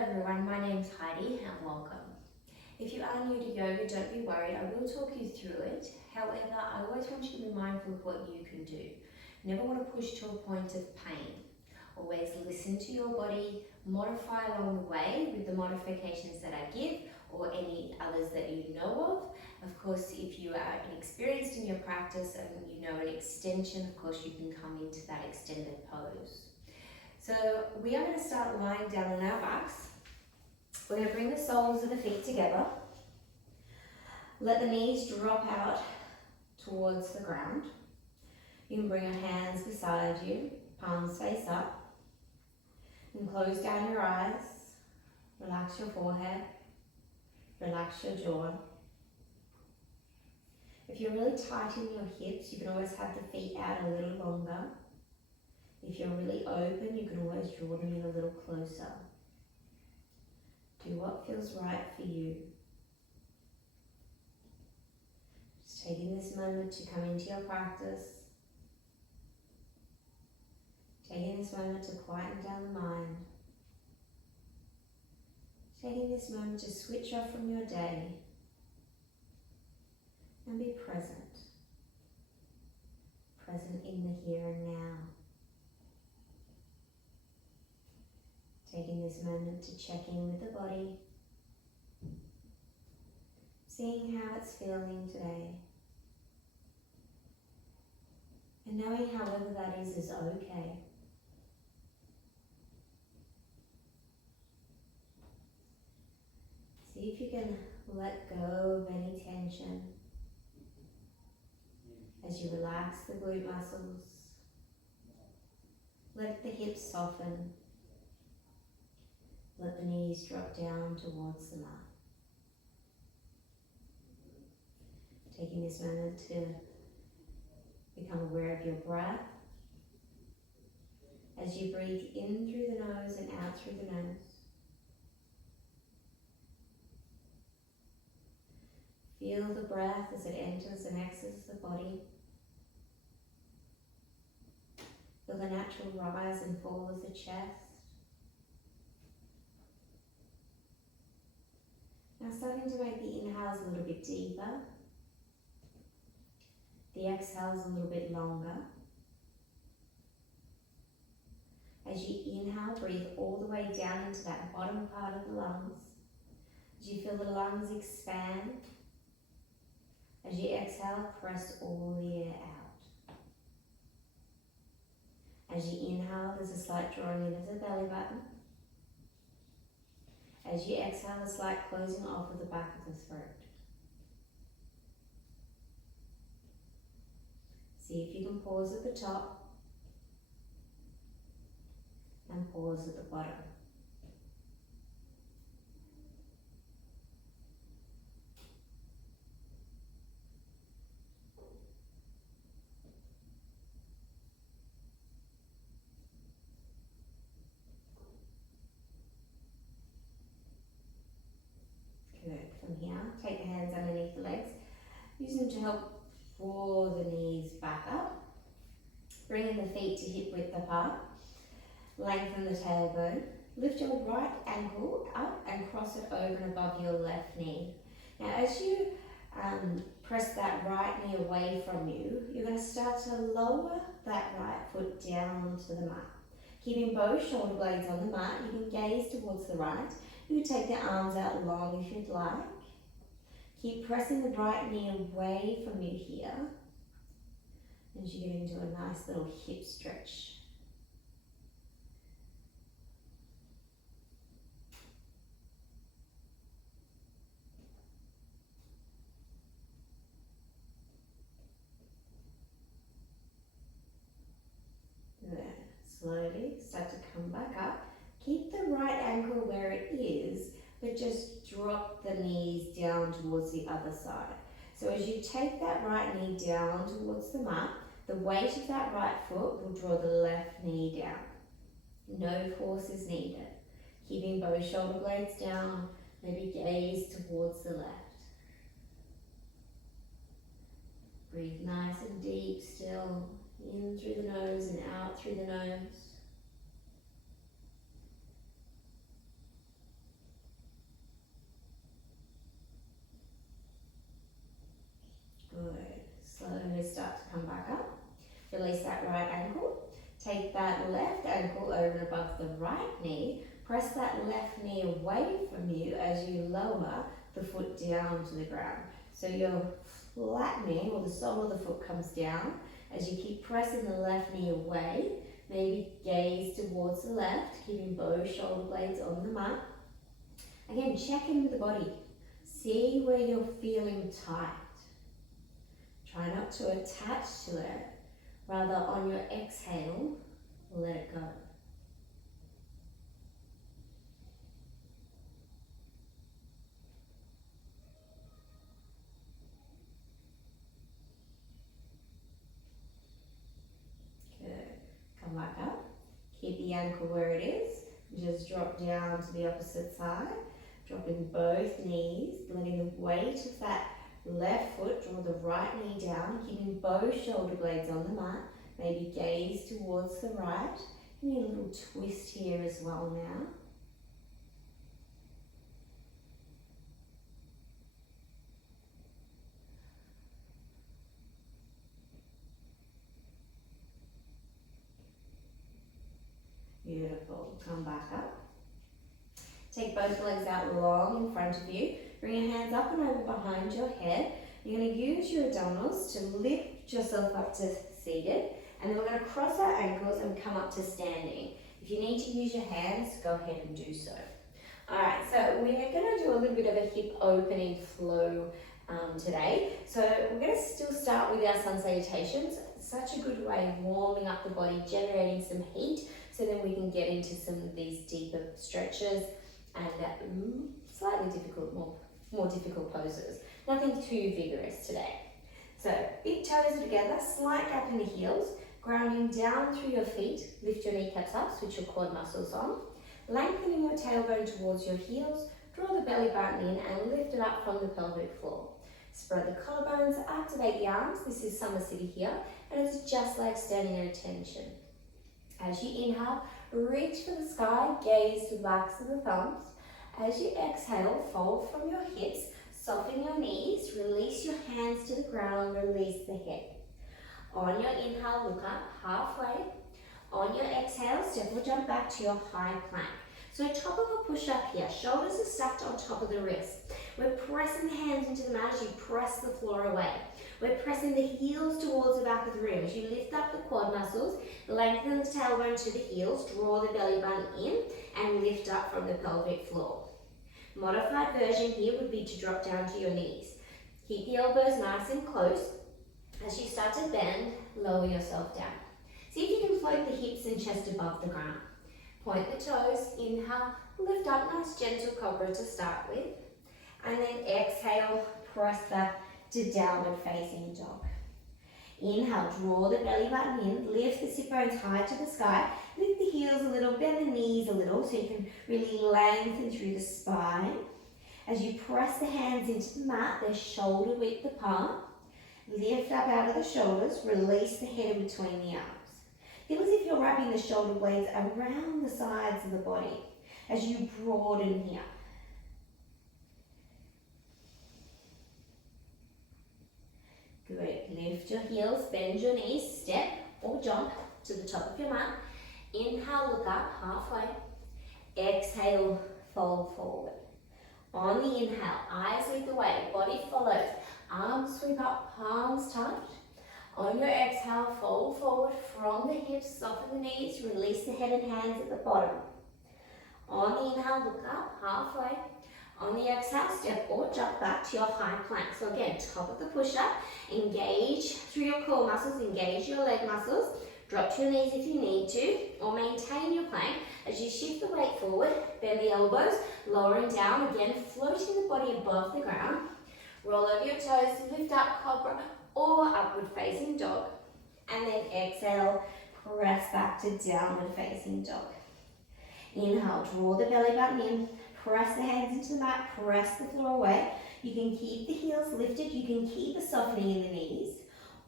Hello everyone, my name's Heidi and welcome. If you are new to yoga, don't be worried, I will talk you through it. However, I always want you to be mindful of what you can do. You never want to push to a point of pain. Always listen to your body, modify along the way with the modifications that I give or any others that you know of. Of course, if you are experienced in your practice and you know an extension, of course you can come into that extended pose. So we are going to start lying down on our backs. We're going to bring the soles of the feet together. Let the knees drop out towards the ground. You can bring your hands beside you, palms face up, and close down your eyes. Relax your forehead, relax your jaw. If you're really tight in your hips, you can always have the feet out a little longer. If you're really open, you can always draw them in a little closer. Do what feels right for you. Just taking this moment to come into your practice. Taking this moment to quieten down the mind. Taking this moment to switch off from your day and be present. Present in the here and now. Taking this moment to check in with the body, seeing how it's feeling today, and knowing however that is okay. See if you can let go of any tension as you relax the glute muscles. Let the hips soften. Let the knees drop down towards the mat. Taking this moment to become aware of your breath. As you breathe in through the nose and out through the nose. Feel the breath as it enters and exits the body. Feel the natural rise and fall of the chest. Now starting to make the inhales a little bit deeper, the exhales a little bit longer. As you inhale, breathe all the way down into that bottom part of the lungs. As you feel the lungs expand, as you exhale, press all the air out. As you inhale, there's a slight drawing in of the belly button. As you exhale, a slight closing off of the back of the throat. See if you can pause at the top and pause at the bottom. Good. From here, take the hands underneath the legs. Use them to help draw the knees back up. Bringing the feet to hip width apart. Lengthen the tailbone. Lift your right ankle up and cross it over and above your left knee. Now as you press that right knee away from you, you're going to start to lower that right foot down to the mat. Keeping both shoulder blades on the mat, you can gaze towards the right. You can take the arms out long if you'd like. Keep pressing the right knee away from you here as you get into a nice little hip stretch. Good. Slowly start to come back up. Keep the right ankle where it is, but just drop the knees down towards the other side. So as you take that right knee down towards the mat, the weight of that right foot will draw the left knee down. No force is needed. Keeping both shoulder blades down, maybe gaze towards the left. Breathe nice and deep still, in through the nose and out through the nose. above the right knee, press that left knee away from you as you lower the foot down to the ground. So your flat knee or the sole of the foot comes down as you keep pressing the left knee away. Maybe gaze towards the left, keeping both shoulder blades on the mat. Again, check in with the body. See where you're feeling tight. Try not to attach to it. Rather, on your exhale, let it go. Good. Come back up. Keep the ankle where it is. Just drop down to the opposite side. Dropping both knees, letting the weight of that left foot draw the right knee down, keeping both shoulder blades on the mat. Maybe gaze towards the right. Give me a little twist here as well now. Beautiful. Come back up. Take both legs out long in front of you. Bring your hands up and over behind your head. You're going to use your abdominals to lift yourself up to seated. And then we're going to cross our ankles and come up to standing. If you need to use your hands, go ahead and do so. Alright, so we're going to do a little bit of a hip opening flow today. So we're going to still start with our sun salutations. Such a good way of warming up the body, generating some heat, so then we can get into some of these deeper stretches and slightly difficult, more difficult poses. Nothing too vigorous today. So big toes are together, slight gap in the heels, grounding down through your feet. Lift your kneecaps up, switch your quad muscles on. Lengthening your tailbone towards your heels, draw the belly button in and lift it up from the pelvic floor. Spread the collarbones, activate the arms. This is Summer City here, and it's just like standing at attention. As you inhale, reach for the sky, gaze to the backs of the thumbs. As you exhale, fold from your hips, soften your knees, release your hands to the ground, release the head. On your inhale, look up halfway. On your exhale, step or jump back to your high plank. So top of a push-up here, shoulders are stacked on top of the wrists. We're pressing the hands into the mat as you press the floor away. We're pressing the heels towards the back of the room. As you lift up the quad muscles, lengthen the tailbone to the heels, draw the belly button in and lift up from the pelvic floor. Modified version here would be to drop down to your knees. Keep the elbows nice and close. As you start to bend, lower yourself down. See if you can float the hips and chest above the ground. Point the toes, inhale, lift up, nice gentle cobra to start with. And then exhale, press back to downward facing dog. Inhale, draw the belly button in, lift the sit bones high to the sky, lift the heels a little, bend the knees a little so you can really lengthen through the spine. As you press the hands into the mat, they're shoulder width apart. Lift up out of the shoulders, release the head in between the arms. Feel as if you're wrapping the shoulder blades around the sides of the body as you broaden here. Good. Lift your heels, bend your knees, step or jump to the top of your mat. Inhale, look up halfway. Exhale, fold forward. On the inhale, eyes lead the way, body follows. Arms sweep up, palms touch. On your exhale, fold forward from the hips, soften the knees, release the head and hands at the bottom. On the inhale, look up halfway. On the exhale, step or jump back to your high plank. So again, top of the push-up, engage through your core muscles, engage your leg muscles. Drop to your knees if you need to, or maintain your plank. As you shift the weight forward, bend the elbows, lowering down, again, floating the body above the ground. Roll over your toes, lift up cobra or upward facing dog. And then exhale, press back to downward facing dog. Inhale, draw the belly button in. Press the hands into the mat, press the floor away. You can keep the heels lifted, you can keep a softening in the knees,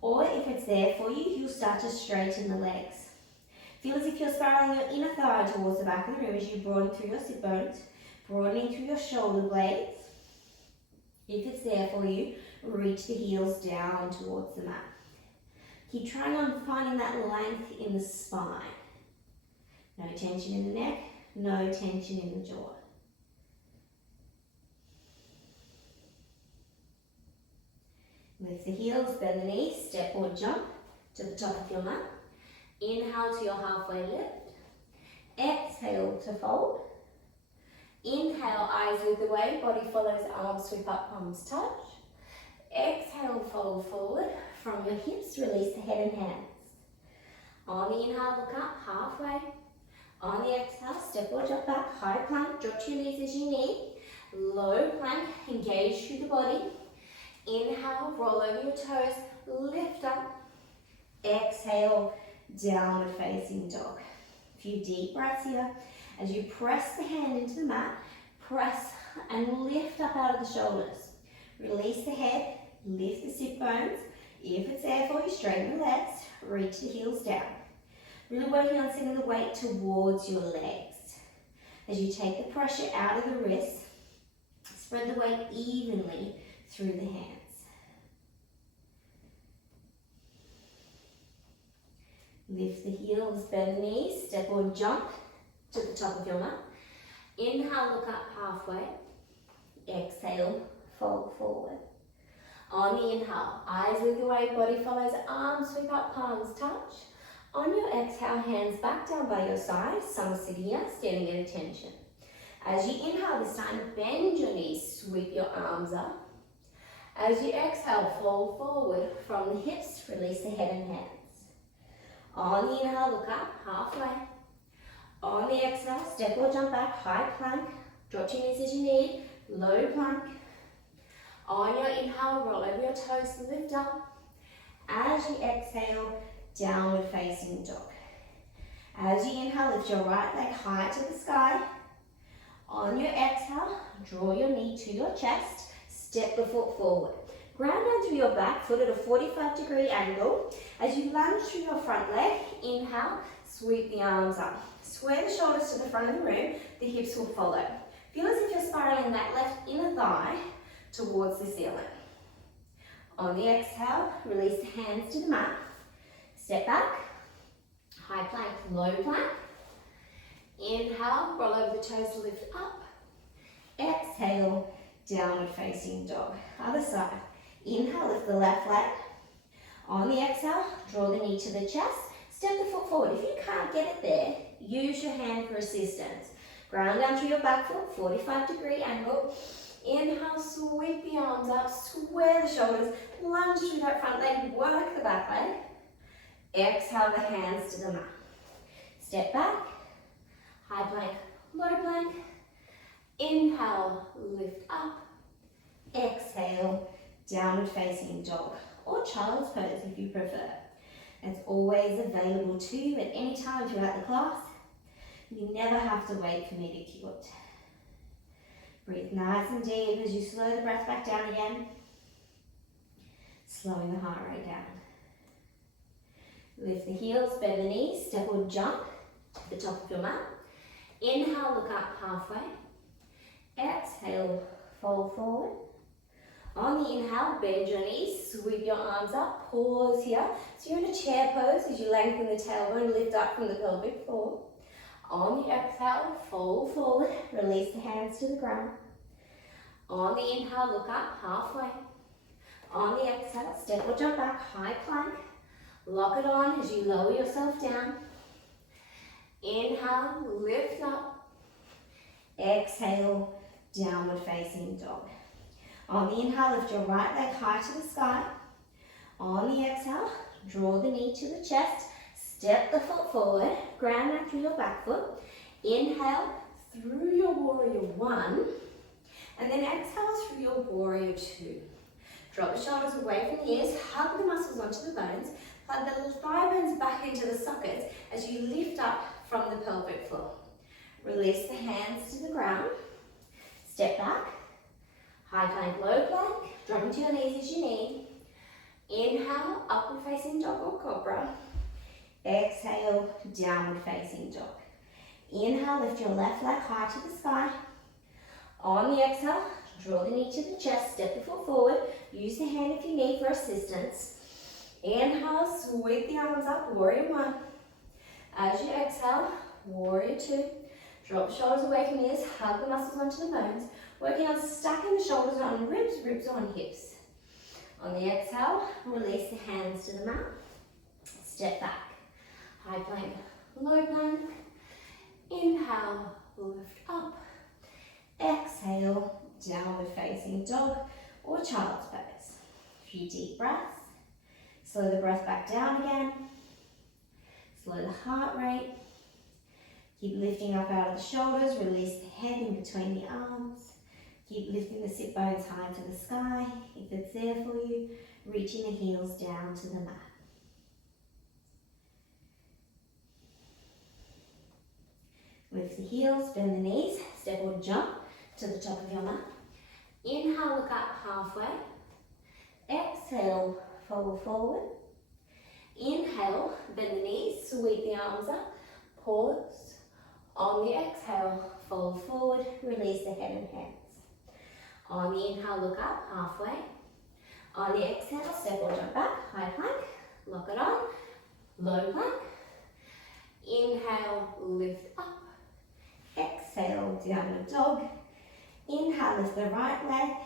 or if it's there for you, you'll start to straighten the legs. Feel as if you're spiraling your inner thigh towards the back of the room as you broaden through your sit bones, broadening through your shoulder blades. If it's there for you, reach the heels down towards the mat. Keep trying on finding that length in the spine. No tension in the neck, no tension in the jaw. Lift the heels, bend the knees, step or jump to the top of your mat. Inhale to your halfway lift. Exhale to fold. Inhale, eyes lead the way, body follows, arms sweep up, palms touch. Exhale, fold forward. From your hips, release the head and hands. On the inhale, look up, halfway. On the exhale, step or jump back, high plank, drop to your knees as you need. Low plank, engage through the body. Inhale, roll over your toes, lift up. Exhale, downward facing dog. A few deep breaths here. As you press the hand into the mat, press and lift up out of the shoulders. Release the head, lift the sit bones. If it's there for you, straighten the legs, reach the heels down. Really working on sending the weight towards your legs. As you take the pressure out of the wrists, spread the weight evenly through the hands. Lift the heels, bend the knees, step or jump to the top of your mat. Inhale, look up halfway. Exhale, fold forward. On the inhale, eyes lead the way, body follows, arms sweep up, palms touch. On your exhale, hands back down by your side, some sit here, standing at attention. As you inhale this time, bend your knees, sweep your arms up. As you exhale, fold forward from the hips, release the head and hands. On the inhale, look up, halfway. On the exhale, step or jump back, high plank. Drop your knees as you need, low plank. On your inhale, roll over your toes, lift up. As you exhale, downward facing dog. As you inhale, lift your right leg high to the sky. On your exhale, draw your knee to your chest, step the foot forward. Ground down through your back foot at a 45-degree angle. As you lunge through your front leg, inhale, sweep the arms up. Square the shoulders to the front of the room, the hips will follow. Feel as if you're spiraling that left inner thigh towards the ceiling. On the exhale, release the hands to the mat. Step back, high plank, low plank. Inhale, roll over the toes, lift up. Exhale, downward facing dog. Other side. Inhale, lift the left leg. On the exhale, draw the knee to the chest. Step the foot forward. If you can't get it there, use your hand for assistance. Ground down through your back foot, 45-degree angle. Inhale, sweep the arms up, square the shoulders, lunge through that front leg, work the back leg. Exhale the hands to the mat. Step back, high plank, low plank. Inhale, lift up. Exhale, downward facing dog or child's pose if you prefer. It's always available to you at any time throughout the class. You never have to wait for me to cue it. Breathe nice and deep as you slow the breath back down again. Slowing the heart rate down. Lift the heels, bend the knees, step or jump to the top of your mat. Inhale, look up halfway. Exhale, fold forward. On the inhale, bend your knees, sweep your arms up, pause here. So you're in a chair pose as you lengthen the tailbone, lift up from the pelvic floor. On the exhale, fold forward, release the hands to the ground. On the inhale, look up halfway. On the exhale, step or jump back, high plank. Lock it on as you lower yourself down. Inhale, lift up. Exhale, downward facing dog. On the inhale, lift your right leg high to the sky. On the exhale, draw the knee to the chest. Step the foot forward, ground down through your back foot. Inhale through your warrior one, and then exhale through your warrior two. Drop the shoulders away from the ears, hug the muscles onto the bones, plug the thigh bones back into the sockets as you lift up from the pelvic floor. Release the hands to the ground, step back, high plank, low plank, drop into your knees as you need. Inhale, upward facing dog or cobra. Exhale, downward facing dog. Inhale, lift your left leg high to the sky. On the exhale, draw the knee to the chest, step the foot forward. Use the hand if you need for assistance. Inhale, sweep the arms up, warrior one. As you exhale, warrior two. Drop the shoulders away from ears, hug the muscles onto the bones. Working on stacking the shoulders on ribs, ribs on hips. On the exhale, release the hands to the mat. Step back. High plank, low plank. Inhale, lift up. Exhale, downward facing dog or child's pose. A few deep breaths. Slow the breath back down again. Slow the heart rate. Keep lifting up out of the shoulders. Release the head in between the arms. Keep lifting the sit bones high to the sky. If it's there for you, reaching the heels down to the mat. Lift the heels, bend the knees, step or jump to the top of your mat. Inhale, look up halfway. Exhale, fold forward. Inhale, bend the knees, sweep the arms up, pause. On the exhale, fold forward, release the head and hands. On the inhale, look up halfway. On the exhale, step or jump back, high plank, lock it on, low plank. Inhale, lift up. Exhale, downward dog. Inhale, lift the right leg.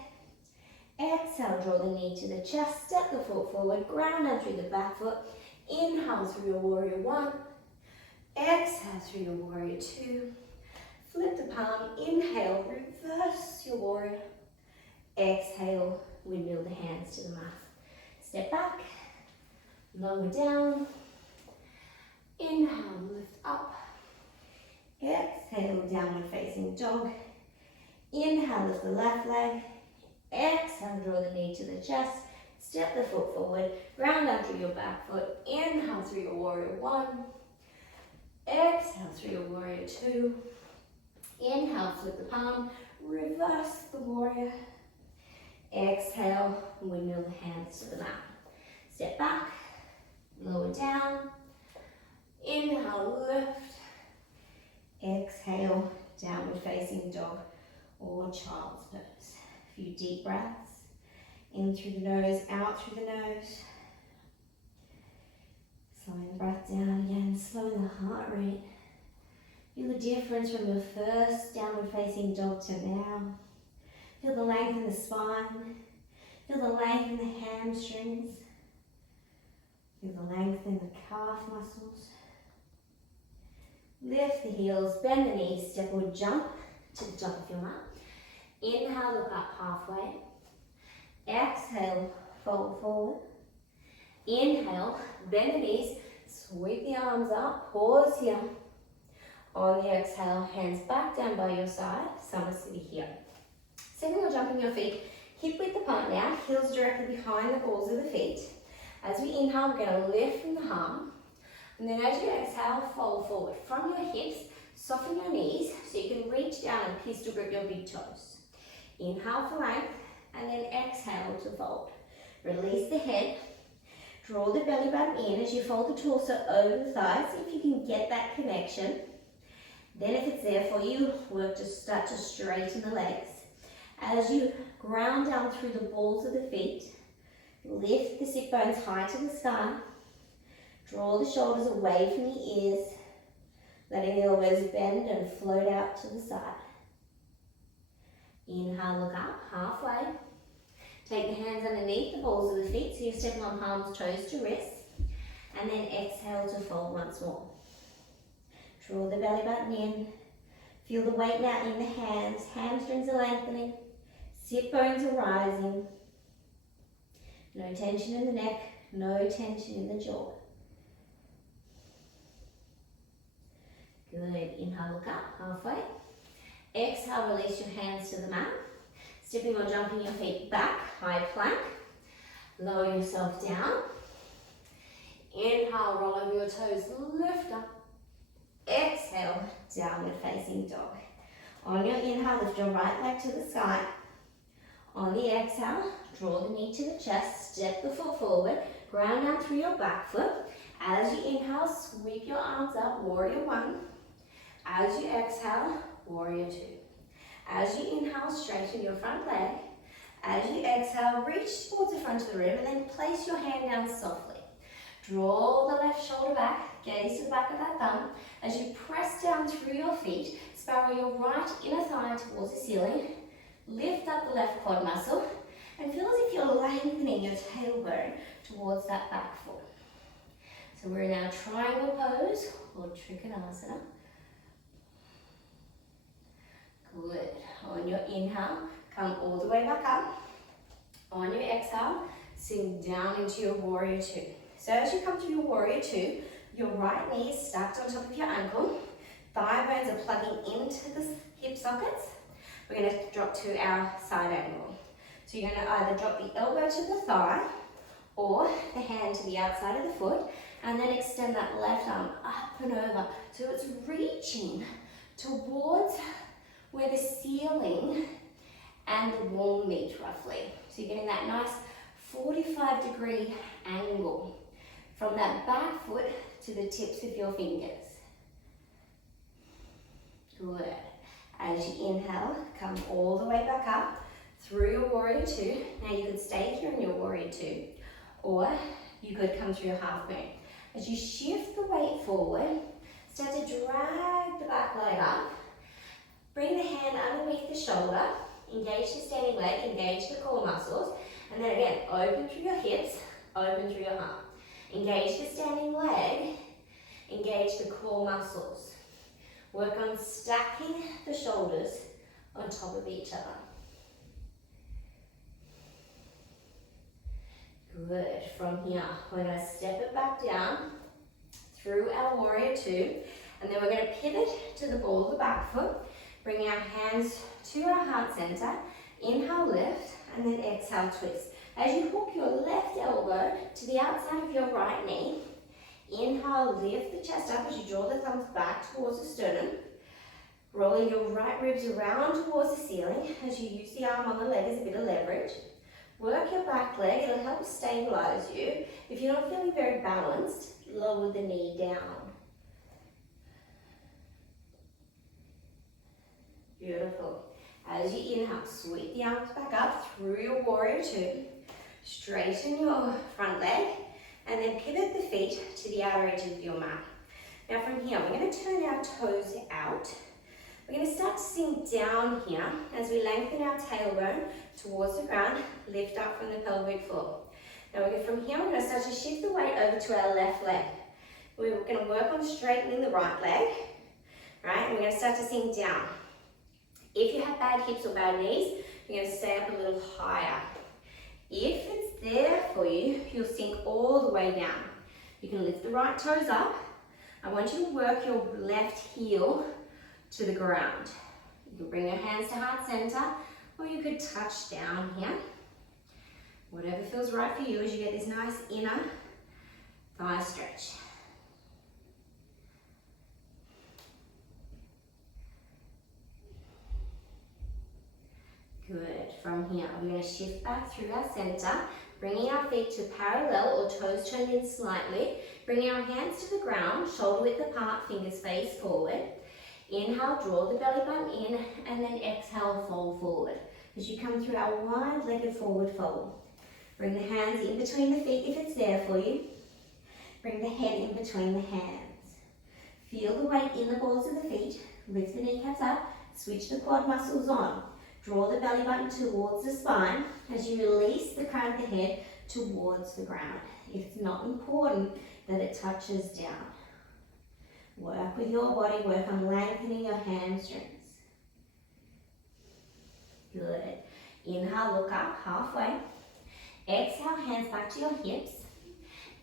Exhale, draw the knee to the chest, step the foot forward, ground down through the back foot. Inhale through your warrior one. Exhale through your warrior two. Flip the palm, inhale, reverse your warrior. Exhale, windmill the hands to the mat. Step back, lower down. Inhale, lift up. Exhale, downward facing dog. Inhale, lift the left leg. Exhale, draw the knee to the chest. Step the foot forward, ground down through your back foot. Inhale through your warrior one. Exhale through your warrior two. Inhale, flip the palm, reverse the warrior. Exhale, windmill the hands to the mat. Step back, lower down. Inhale, lift. Exhale, downward facing dog or child's pose. A few deep breaths. In through the nose, out through the nose. Slowing the breath down again, slowing the heart rate. Feel the difference from your first downward facing dog to now. Feel the length in the spine. Feel the length in the hamstrings. Feel the length in the calf muscles. Lift the heels, bend the knees, step or jump to the top of your mat. Inhale, look up halfway. Exhale, fold forward. Inhale, bend the knees, sweep the arms up, pause here. On the exhale, hands back down by your side, Samasthiti here. Stepping or jumping your feet, hip width apart now, heels directly behind the balls of the feet. As we inhale, we're going to lift from the heart. And then as you exhale, fold forward. From your hips, soften your knees so you can reach down and pistol grip your big toes. Inhale for length, and then exhale to fold. Release the head. Draw the belly button in as you fold the torso over the thighs. See if you can get that connection. Then if it's there for you, work to start to straighten the legs. As you ground down through the balls of the feet, lift the sit bones high to the sky. Draw the shoulders away from the ears, letting the elbows bend and float out to the side. Inhale, look up, halfway. Take the hands underneath the balls of the feet so you're stepping on palms, toes to wrists. And then exhale to fold once more. Draw the belly button in. Feel the weight now in the hands. Hamstrings are lengthening. Sit bones are rising. No tension in the neck, no tension in the jaw. Good. Inhale, look up, halfway. Exhale, release your hands to the mat. Stepping or jumping your feet back, high plank. Lower yourself down. Inhale, roll over your toes, lift up. Exhale, downward facing dog. On your inhale, lift your right leg to the sky. On the exhale, draw the knee to the chest, step the foot forward, ground down through your back foot. As you inhale, sweep your arms up, warrior one. As you exhale, warrior two. As you inhale, straighten your front leg. As you exhale, reach towards the front of the room and then place your hand down softly. Draw the left shoulder back, gaze to the back of that thumb. As you press down through your feet, spiral your right inner thigh towards the ceiling. Lift up the left quad muscle and feel as if you're lengthening your tailbone towards that back foot. So we're in our triangle pose or Trikonasana. Good. On your inhale, come all the way back up. On your exhale, sink down into your warrior two. So as you come to your warrior two, your right knee is stacked on top of your ankle. Thigh bones are plugging into the hip sockets. We're going to drop to our side angle. So you're going to either drop the elbow to the thigh or the hand to the outside of the foot, and then extend that left arm up and over. So it's reaching towards where the ceiling and the wall meet roughly. So you're getting that nice 45-degree angle from that back foot to the tips of your fingers. Good. As you inhale, come all the way back up through your warrior two. Now you could stay here in your warrior two, or you could come through your half moon. As you shift the weight forward, start to drag the back leg up. Bring the hand underneath the shoulder, engage the standing leg, engage the core muscles, and then again, open through your hips, open through your heart. Engage the standing leg, engage the core muscles. Work on stacking the shoulders on top of each other. Good. From here, we're going to step it back down through our warrior two, and then we're going to pivot to the ball of the back foot, bring our hands to our heart center, inhale, lift, and then exhale, twist. As you hook your left elbow to the outside of your right knee, inhale, lift the chest up as you draw the thumbs back towards the sternum. Rolling your right ribs around towards the ceiling as you use the arm on the leg as a bit of leverage. Work your back leg, it'll help stabilize you. If you're not feeling very balanced, lower the knee down. Beautiful. As you inhale, sweep the arms back up through your warrior two. Straighten your front leg and then pivot the feet to the outer edges of your mat. Now from here, we're going to turn our toes out. We're going to start to sink down here as we lengthen our tailbone towards the ground, lift up from the pelvic floor. Now from here, we're going to start to shift the weight over to our left leg. We're going to work on straightening the right leg, right? And we're going to start to sink down. If you have bad hips or bad knees, you're going to stay up a little higher. If it's there for you, you'll sink all the way down. You can lift the right toes up. I want you to work your left heel to the ground. You can bring your hands to heart center, or you could touch down here. Whatever feels right for you as you get this nice inner thigh stretch. Good. From here, we're going to shift back through our center, bringing our feet to parallel or toes turned in slightly. Bringing our hands to the ground, shoulder width apart, fingers face forward. Inhale, draw the belly button in, and then exhale, fold forward. As you come through our wide-legged forward fold. Bring the hands in between the feet if it's there for you. Bring the head in between the hands. Feel the weight in the balls of the feet. Lift the kneecaps up, switch the quad muscles on. Draw the belly button towards the spine as you release the crown of the head towards the ground. It's not important that it touches down. Work with your body, work on lengthening your hamstrings. Good. Inhale, look up halfway. Exhale, hands back to your hips.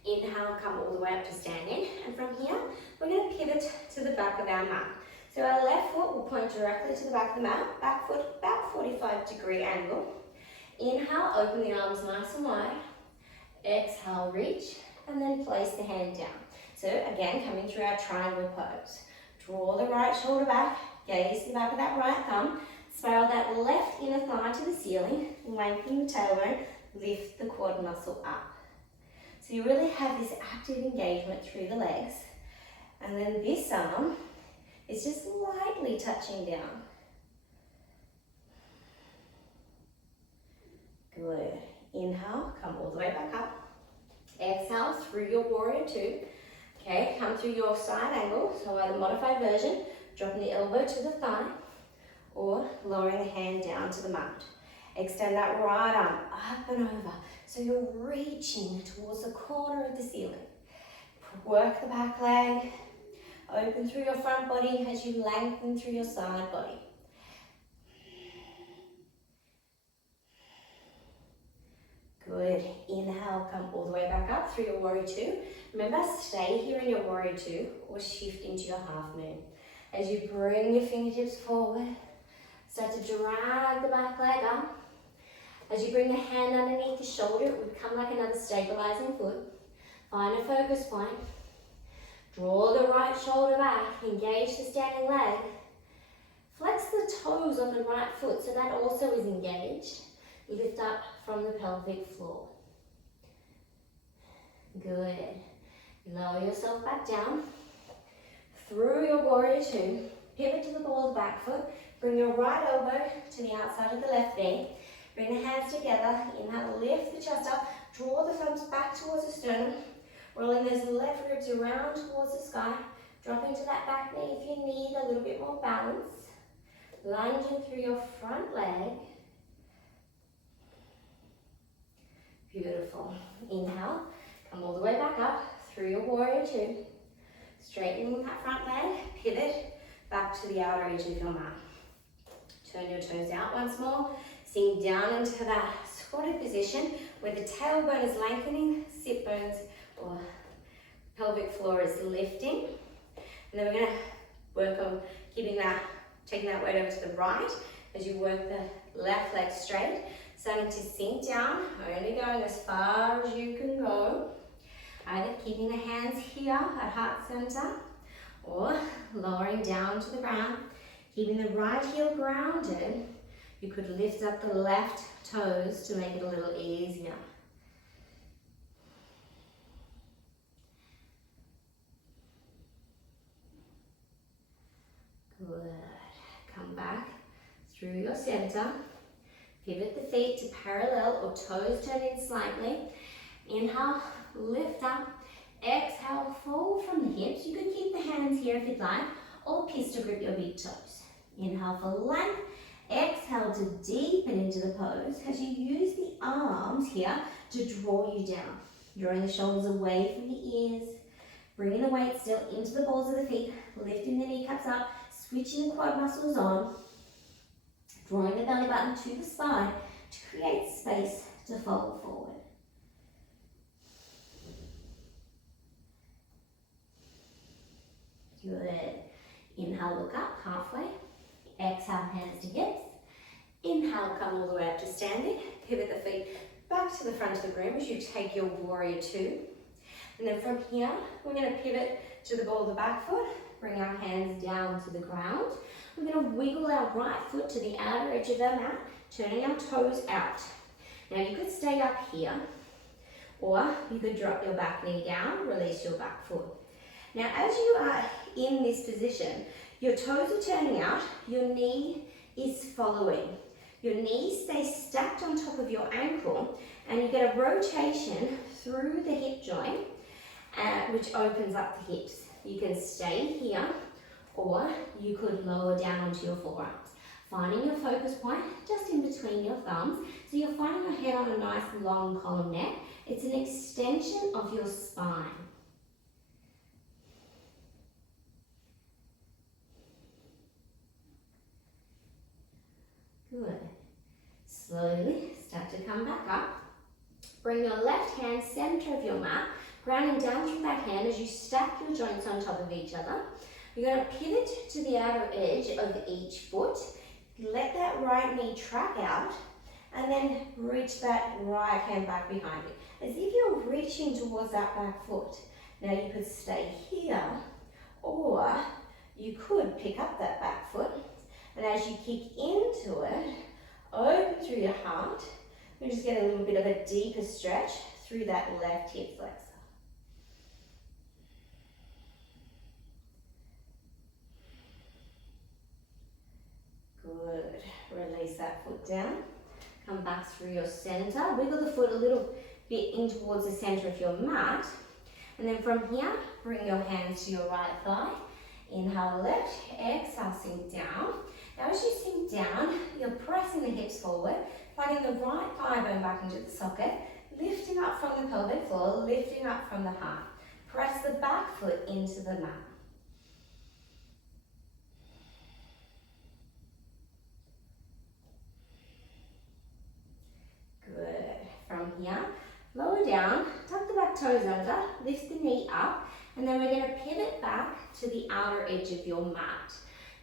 Inhale, come all the way up to standing. And from here, we're going to pivot to the back of our mat. So our left foot will point directly to the back of the mat, back foot about 45-degree angle. Inhale, open the arms nice and wide. Exhale, reach, and then place the hand down. So again, coming through our triangle pose. Draw the right shoulder back, gaze to the back of that right thumb, spiral that left inner thigh to the ceiling, lengthen the tailbone, lift the quad muscle up. So you really have this active engagement through the legs. And then this arm is just lightly touching down. Good. Inhale, come all the way back up. Exhale through your warrior two. Okay, come through your side angle, so either modified version, dropping the elbow to the thigh, or lowering the hand down to the mat. Extend that right arm up and over, so you're reaching towards the corner of the ceiling. Work the back leg, open through your front body as you lengthen through your side body. Good. Inhale, come all the way back up through your warrior two. Remember, stay here in your warrior two or shift into your half moon. As you bring your fingertips forward, start to drag the back leg up. As you bring the hand underneath the shoulder, it would come like another stabilizing foot. Find a focus point. Draw the right shoulder back, engage the standing leg. Flex the toes on the right foot so that also is engaged. Lift up from the pelvic floor. Good. Lower yourself back down. Through your warrior two, pivot to the ball of the back foot. Bring your right elbow to the outside of the left knee. Bring the hands together. Inhale, lift the chest up. Draw the thumbs back towards the sternum. Rolling those left ribs around towards the sky. Drop into that back knee if you need a little bit more balance. Lunging through your front leg. Beautiful. Inhale, come all the way back up through your warrior two. Straightening that front leg, pivot back to the outer edge of your mat. Turn your toes out once more. Sink down into that squatted position where the tailbone is lengthening, sit bones or pelvic floor is lifting. And then we're going to work on taking that weight over to the right as you work the left leg straight. Starting to sink down, only going as far as you can go. Either keeping the hands here at heart center or lowering down to the ground. Keeping the right heel grounded. You could lift up the left toes to make it a little easier. Good. Come back through your center. Pivot the feet to parallel or toes turn in slightly. Inhale, lift up. Exhale, fold from the hips. You could keep the hands here if you'd like, or pistol grip your big toes. Inhale for length. Exhale to deepen into the pose as you use the arms here to draw you down. Drawing the shoulders away from the ears. Bringing the weight still into the balls of the feet. Lifting the kneecaps up. Switching the quad muscles on. Drawing the belly button to the spine to create space to fold forward. Good. Inhale, look up halfway. Exhale, hands to hips. Inhale, come all the way up to standing. Pivot the feet back to the front of the room as you take your warrior two. And then from here, we're going to pivot to the ball of the back foot. Bring our hands down to the ground. We're going to wiggle our right foot to the outer edge of our mat, turning our toes out. Now you could stay up here, or you could drop your back knee down, release your back foot. Now as you are in this position, your toes are turning out, your knee is following. Your knee stays stacked on top of your ankle, and you get a rotation through the hip joint, which opens up the hips. You can stay here, or you could lower down onto your forearms. Finding your focus point just in between your thumbs. So you're finding your head on a nice long column neck. It's an extension of your spine. Good. Slowly start to come back up. Bring your left hand center of your mat, grounding down through that hand as you stack your joints on top of each other. You're going to pivot to the outer edge of each foot. Let that right knee track out and then reach that right hand back behind you. As if you're reaching towards that back foot. Now you could stay here, or you could pick up that back foot. And as you kick into it, open through your heart. You just get a little bit of a deeper stretch through that left hip flexor. Good. Release that foot down. Come back through your center. Wiggle the foot a little bit in towards the center of your mat. And then from here, bring your hands to your right thigh. Inhale, lift, exhale, sink down. Now as you sink down, you're pressing the hips forward, plugging the right thigh bone back into the socket, lifting up from the pelvic floor, lifting up from the heart. Press the back foot into the mat. Good. From here, lower down, tuck the back toes under, lift the knee up, and then we're going to pivot back to the outer edge of your mat.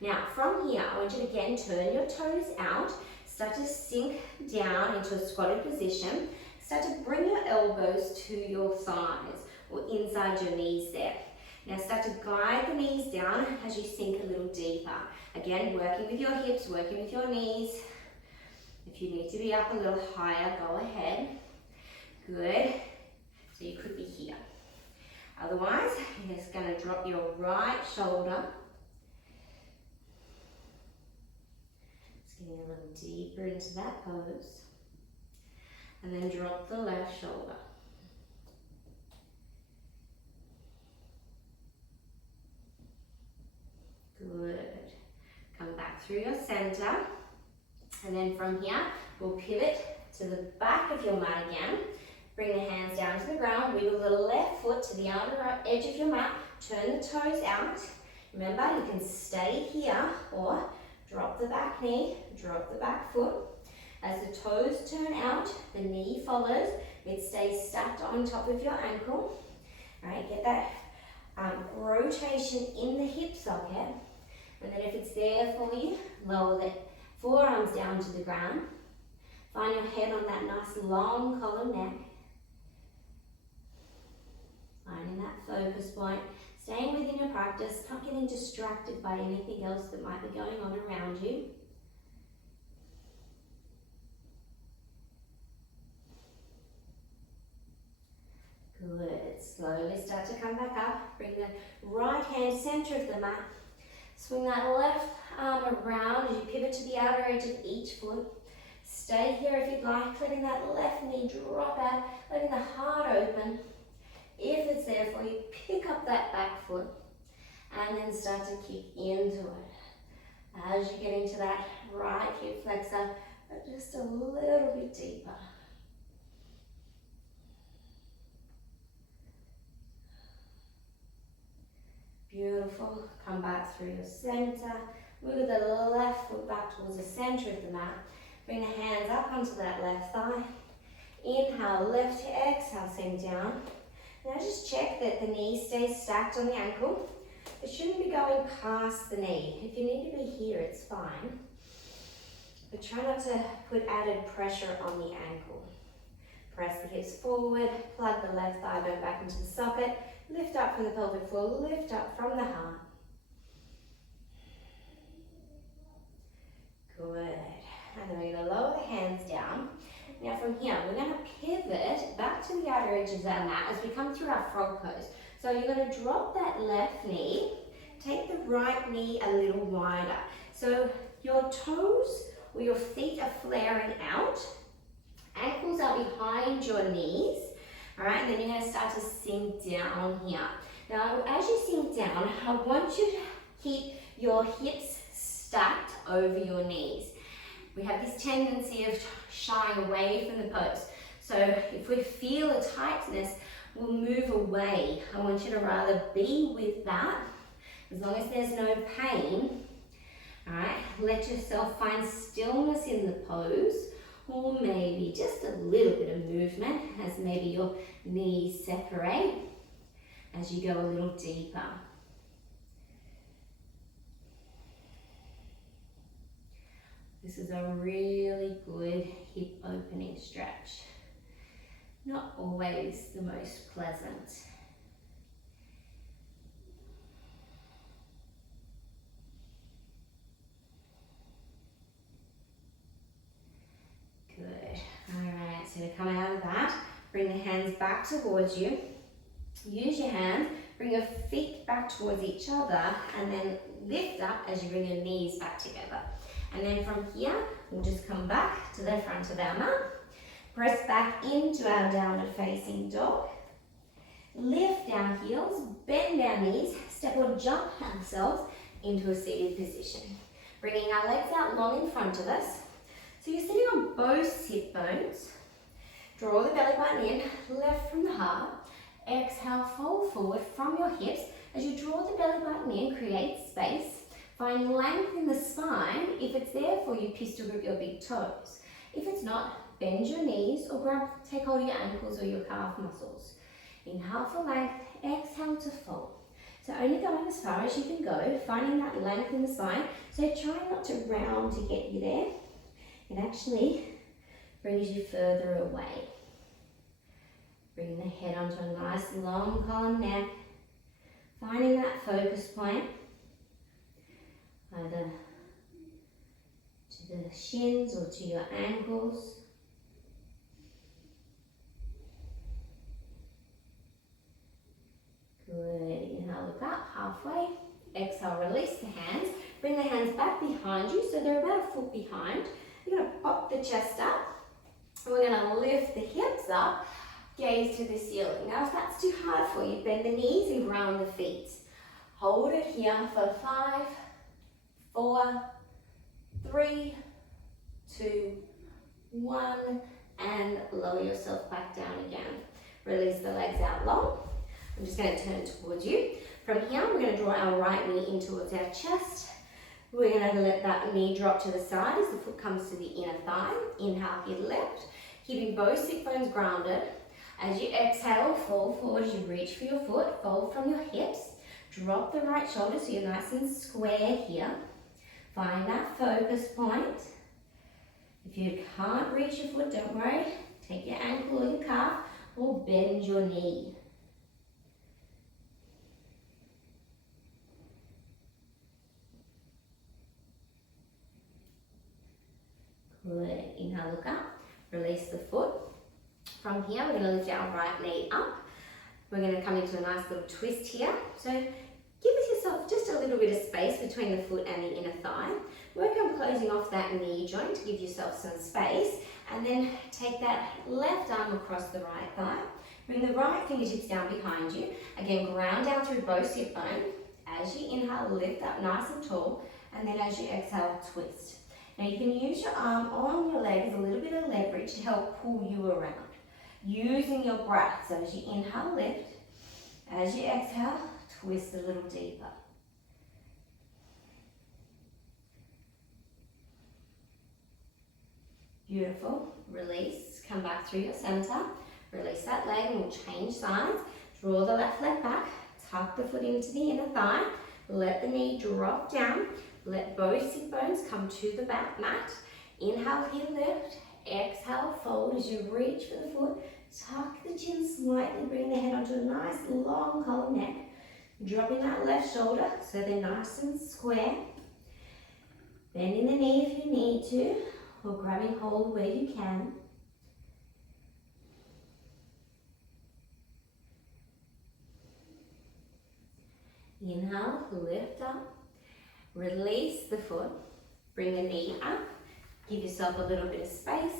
Now from here, I want you to again turn your toes out, start to sink down into a squatted position, start to bring your elbows to your thighs or inside your knees there. Now start to glide the knees down as you sink a little deeper. Again, working with your hips, working with your knees. If you need to be up a little higher, go ahead. Good. So you could be here. Otherwise, you're just going to drop your right shoulder. Just getting a little deeper into that pose. And then drop the left shoulder. Good. Come back through your center. And then from here, we'll pivot to the back of your mat again. Bring the hands down to the ground. Wiggle the left foot to the outer edge of your mat. Turn the toes out. Remember, you can stay here or drop the back knee, drop the back foot. As the toes turn out, the knee follows. It stays stacked on top of your ankle. All right, get that rotation in the hip socket. And then if it's there for you, lower the forearms down to the ground. Find your head on that nice long column neck. Finding that focus point. Staying within your practice, not getting distracted by anything else that might be going on around you. Good. Slowly start to come back up. Bring the right hand center of the mat. Swing that left arm around as you pivot to the outer edge of each foot. Stay here if you'd like, letting that left knee drop out, letting the heart open. If it's there for you, pick up that back foot and then start to kick into it. As you get into that right hip flexor, but just a little bit deeper. Beautiful. Come back through your center. Move the left foot back towards the center of the mat. Bring the hands up onto that left thigh. Inhale, lift, exhale, sink down. Now just check that the knee stays stacked on the ankle. It shouldn't be going past the knee. If you need to be here, it's fine. But try not to put added pressure on the ankle. Press the hips forward, plug the left thigh bone back into the socket, lift up from the pelvic floor, lift up from the heart. Good. And then we're going to lower the hands down. Now from here, we're going to pivot back to the outer edges of our mat as we come through our frog pose. So you're going to drop that left knee, take the right knee a little wider. So your toes or your feet are flaring out, ankles are behind your knees, all right, and then you're going to start to sink down here. Now as you sink down, I want you to keep your hips stacked over your knees. We have this tendency of shying away from the pose. So if we feel a tightness, we'll move away. I want you to rather be with that, as long as there's no pain. All right, let yourself find stillness in the pose, or maybe just a little bit of movement as maybe your knees separate as you go a little deeper. This is a really good hip opening stretch. Not always the most pleasant. Good. All right, so to come out of that, bring the hands back towards you. Use your hands, bring your feet back towards each other, and then lift up as you bring your knees back together. And then from here, we'll just come back to the front of our mat. Press back into our downward facing dog. Lift our heels, bend our knees, step or jump ourselves into a seated position. Bringing our legs out long in front of us. So you're sitting on both sit bones. Draw the belly button in, left from the heart. Exhale, fold forward from your hips. As you draw the belly button in, create space. Find length in the spine. If it's there for you, pistol grip your big toes. If it's not, bend your knees or take hold of your ankles or your calf muscles. Inhale for length, exhale to fold. So only going as far as you can go, finding that length in the spine. So try not to round to get you there. It actually brings you further away. Bring the head onto a nice long column neck. Finding that focus point, either to the shins or to your ankles. Good, inhale, look up, halfway. Exhale, release the hands. Bring the hands back behind you, so they're about a foot behind. You're gonna pop the chest up. And we're gonna lift the hips up, gaze to the ceiling. Now if that's too hard for you, bend the knees and ground the feet. Hold it here for 5, 4, 3, 2, 1, and lower yourself back down again. Release the legs out long. I'm just going to turn towards you. From here, we're going to draw our right knee in towards our chest. We're going to let that knee drop to the side as the foot comes to the inner thigh. Inhale, here left, keeping both sit bones grounded. As you exhale, fold forward as you reach for your foot, fold from your hips. Drop the right shoulder so you're nice and square here. Find that focus point. If you can't reach your foot, don't worry. Take your ankle or your calf or bend your knee. Good. Inhale, look up. Release the foot. From here, we're going to lift our right knee up. We're going to come into a nice little twist here. So give yourself just a little bit of space between the foot and the inner thigh. Work on closing off that knee joint to give yourself some space. And then take that left arm across the right thigh. Bring the right fingertips down behind you. Again, ground down through both sit bones. As you inhale, lift up nice and tall. And then as you exhale, twist. Now you can use your arm on your leg as a little bit of leverage to help pull you around. Using your breath. So as you inhale, lift. As you exhale, twist a little deeper. Beautiful. Release. Come back through your center. Release that leg and we'll change sides. Draw the left leg back. Tuck the foot into the inner thigh. Let the knee drop down. Let both sit bones come to the back mat. Inhale, here, lift. Exhale, fold as you reach for the foot. Tuck the chin slightly, bring the head onto a nice long column neck. Dropping that left shoulder so they're nice and square. Bending the knee if you need to, or grabbing hold where you can. Inhale, lift up. Release the foot. Bring the knee up. Give yourself a little bit of space.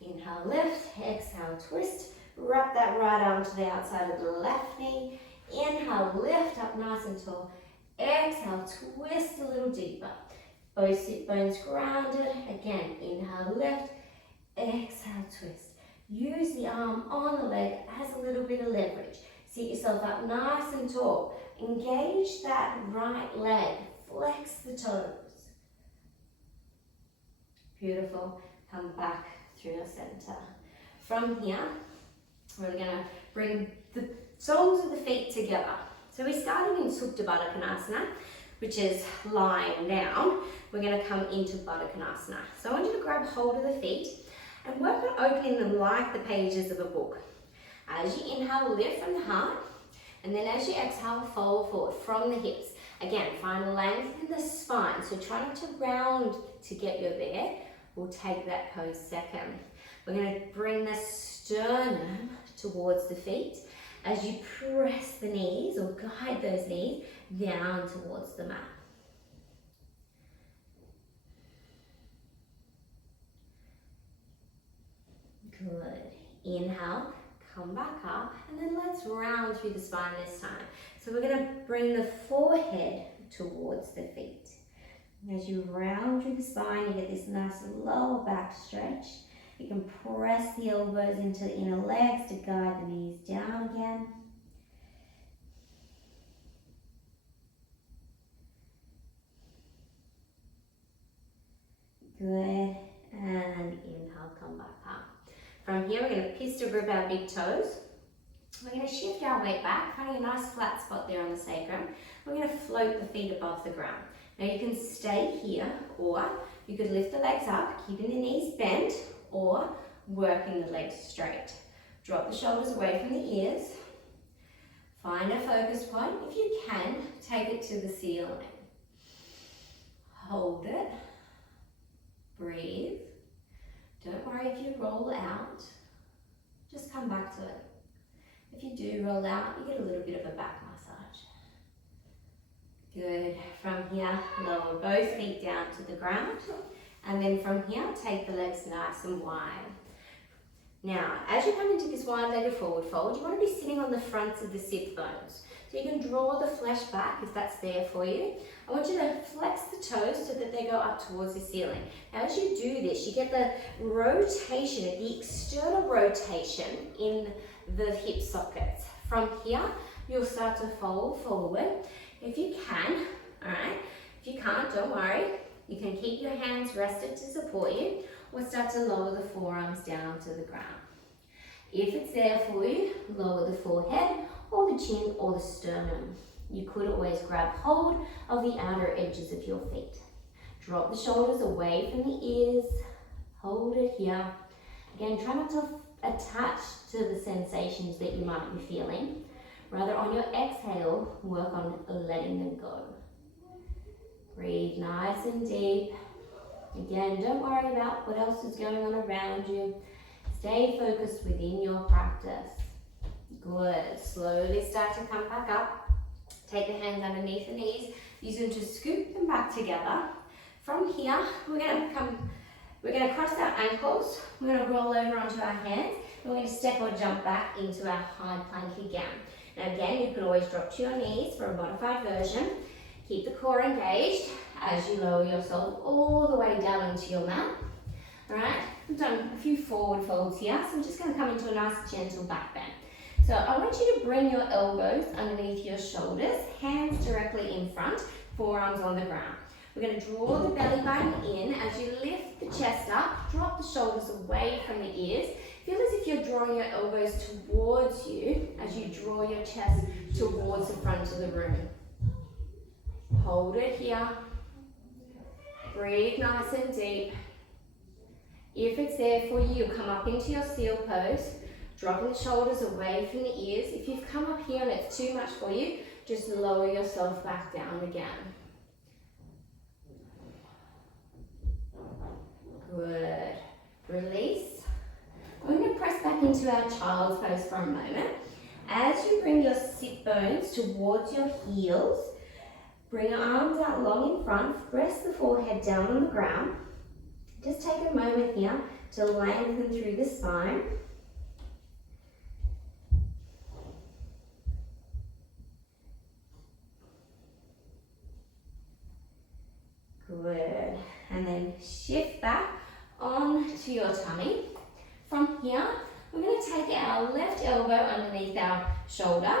Inhale, lift. Exhale, twist. Wrap that right arm to the outside of the left knee. Inhale, lift up nice and tall. Exhale, twist a little deeper. Both sit bones grounded. Again, inhale, lift. Exhale, twist. Use the arm on the leg as a little bit of leverage. Sit yourself up nice and tall. Engage that right leg. Flex the toes. Beautiful. Come back through your center. From here, we're going to bring the soles of the feet together. So we're starting in Supta Baddha Konasana, which is lying down. We're going to come into Baddha Konasana. So I want you to grab hold of the feet and work on opening them like the pages of a book. As you inhale, lift from the heart. And then as you exhale, fold forward from the hips. Again, find length in the spine. So try not to round to get you there. We'll take that pose second. We're going to bring the sternum towards the feet as you press the knees or guide those knees down towards the mat. Good. Inhale, come back up, and then let's round through the spine this time. So we're going to bring the forehead towards the feet. As you round through the spine, you get this nice lower back stretch. You can press the elbows into the inner legs to guide the knees down again. Good. And inhale, come back up. From here, we're going to pistol grip our big toes. We're going to shift our weight back, finding a nice flat spot there on the sacrum. We're going to float the feet above the ground. Now you can stay here, or you could lift the legs up, keeping the knees bent, or working the legs straight. Drop the shoulders away from the ears. Find a focus point. If you can, take it to the ceiling. Hold it. Breathe. Don't worry if you roll out. Just come back to it. If you do roll out, you get a little bit of a back massage. Good. From here, lower both feet down to the ground. And then from here, take the legs nice and wide. Now, as you come into this wide-legged forward fold, you want to be sitting on the fronts of the sit bones. So you can draw the flesh back if that's there for you. I want you to flex the toes so that they go up towards the ceiling. Now, as you do this, you get the rotation, the external rotation in the hip sockets. From here, you'll start to fold forward. If you can, all right? If you can't, don't worry. You can keep your hands rested to support you, or start to lower the forearms down to the ground. If it's there for you, lower the forehead or the chin or the sternum. You could always grab hold of the outer edges of your feet. Drop the shoulders away from the ears. Hold it here. Again, try not to attach to the sensations that you might be feeling. Rather, on your exhale, work on letting them go. Breathe nice and deep. Again, don't worry about what else is going on around you. Stay focused within your practice. Good. Slowly start to come back up. Take the hands underneath the knees. Use them to scoop them back together. From here, we're going to cross our ankles. We're going to roll over onto our hands. And we're going to step or jump back into our high plank again. Now again, you could always drop to your knees for a modified version. Keep the core engaged as you lower yourself all the way down into your mat. All right, we've done a few forward folds here, so I'm just going to come into a nice gentle back bend. So I want you to bring your elbows underneath your shoulders, hands directly in front, forearms on the ground. We're going to draw the belly button in. As you lift the chest up, drop the shoulders away from the ears. Feel as if you're drawing your elbows towards you as you draw your chest towards the front of the room. Hold it here. Breathe nice and deep. If it's there for you, come up into your seal pose, dropping the shoulders away from the ears. If you've come up here and it's too much for you, just lower yourself back down again. Good. Release. We're going to press back into our child's pose for a moment. As you bring your sit bones towards your heels, bring your arms out long in front, press the forehead down on the ground. Just take a moment here to lengthen through the spine. Good. And then shift back onto your tummy. From here, we're going to take our left elbow underneath our shoulder.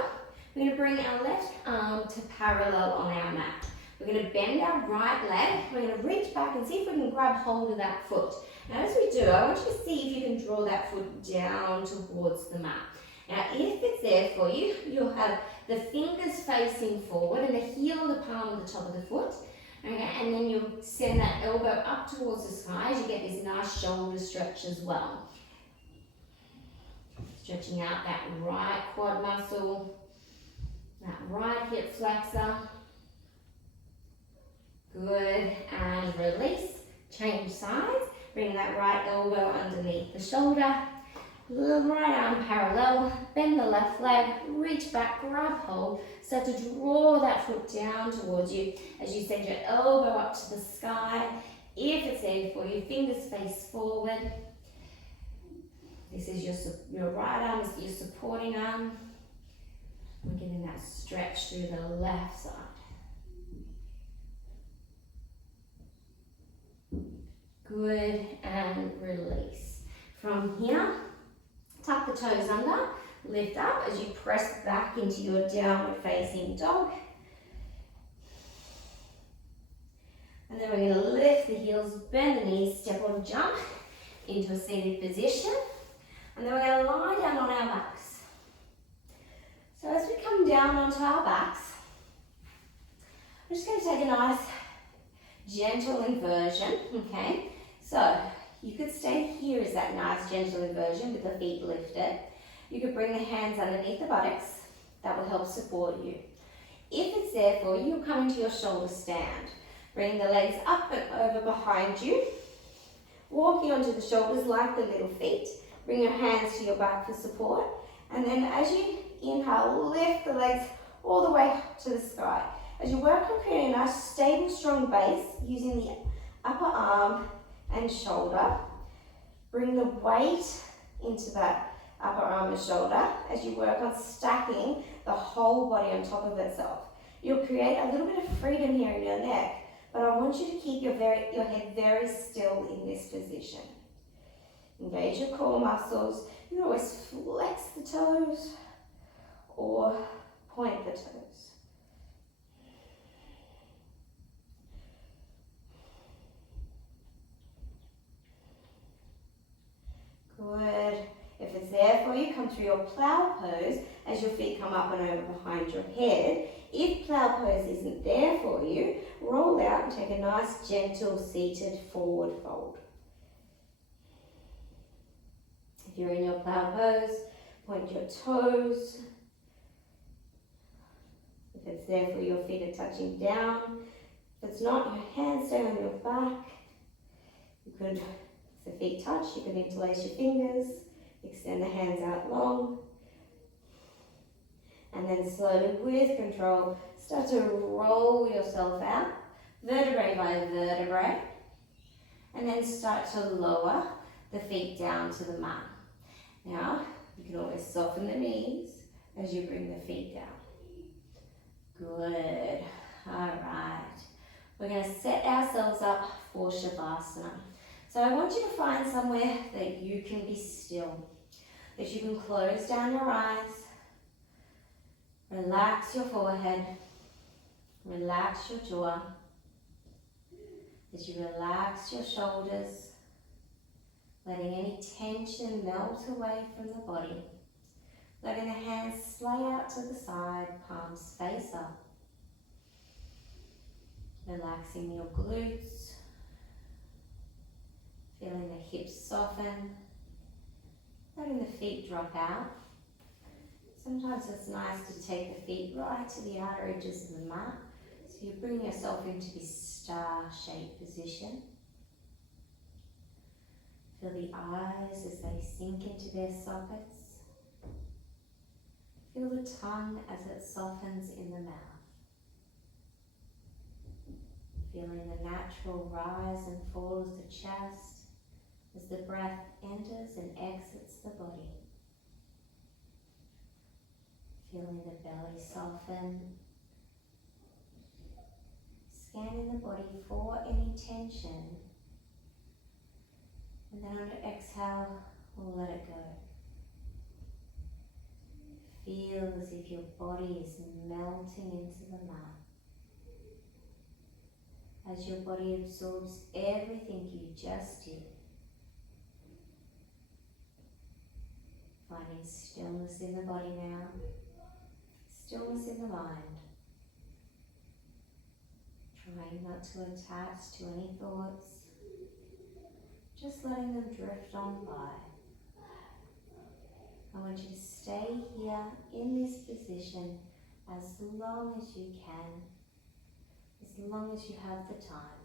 We're going to bring our left arm to parallel on our mat. We're going to bend our right leg. We're going to reach back and see if we can grab hold of that foot. Now as we do, I want you to see if you can draw that foot down towards the mat. Now if it's there for you, you'll have the fingers facing forward and the heel, the palm on the top of the foot. Okay, and then you'll send that elbow up towards the sky as you get this nice shoulder stretch as well. Stretching out that right quad muscle, that right hip flexor. Good, and release. Change sides. Bring that right elbow underneath the shoulder. Right arm parallel. Bend the left leg. Reach back, grab hold. Start to draw that foot down towards you as you send your elbow up to the sky. If it's there for you, fingers face forward. This is your right arm is your supporting arm. We're getting that stretch through the left side. Good, and release. From here, tuck the toes under, lift up as you press back into your downward facing dog. And then we're going to lift the heels, bend the knees, step or jump into a seated position. And then we're going to lie down on our backs. So as we come down onto our backs, we're just going to take a nice gentle inversion, okay? So you could stay here as that nice gentle inversion with the feet lifted. You could bring the hands underneath the buttocks. That will help support you. If it's there for you, you'll come into your shoulder stand. Bring the legs up and over behind you. Walking onto the shoulders like the little feet. Bring your hands to your back for support. And then as you inhale, lift the legs all the way to the sky. As you work on creating a nice, stable, strong base using the upper arm and shoulder, bring the weight into that upper arm and shoulder as you work on stacking the whole body on top of itself. You'll create a little bit of freedom here in your neck, but I want you to keep your head very still in this position. Engage your core muscles. You can always flex the toes or point the toes. Good. If it's there for you, come through your plow pose as your feet come up and over behind your head. If plow pose isn't there for you, roll out and take a nice gentle seated forward fold. If you're in your plow pose, point your toes. If it's there for you, your feet are touching down. If it's not, your hands stay on your back. You could, if the feet touch, you can interlace your fingers, extend the hands out long. And then slowly, with control, start to roll yourself out, vertebrae by vertebrae. And then start to lower the feet down to the mat. Now, you can always soften the knees as you bring the feet down. Good. All right. We're going to set ourselves up for Shavasana. So I want you to find somewhere that you can be still, that you can close down your eyes, relax your forehead, relax your jaw, as you relax your shoulders, letting any tension melt away from the body, letting the hands slay out to the side, palms face up, relaxing your glutes, feeling the hips soften, letting the feet drop out. Sometimes it's nice to take the feet right to the outer edges of the mat, so you bring yourself into this star-shaped position. Feel the eyes as they sink into their sockets. Feel the tongue as it softens in the mouth. Feeling the natural rise and fall of the chest as the breath enters and exits the body. Feeling the belly soften. Scanning the body for any tension. And then on your exhale, we'll let it go. Feel as if your body is melting into the mat. As your body absorbs everything you just did. Finding stillness in the body now. Stillness in the mind. Trying not to attach to any thoughts. Just letting them drift on by. I want you to stay here in this position as long as you can, as long as you have the time.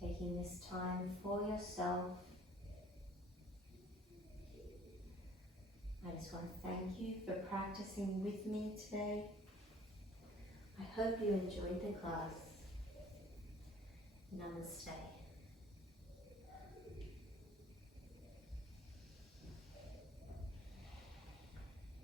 Taking this time for yourself. I just want to thank you for practicing with me today. I hope you enjoyed the class. Namaste.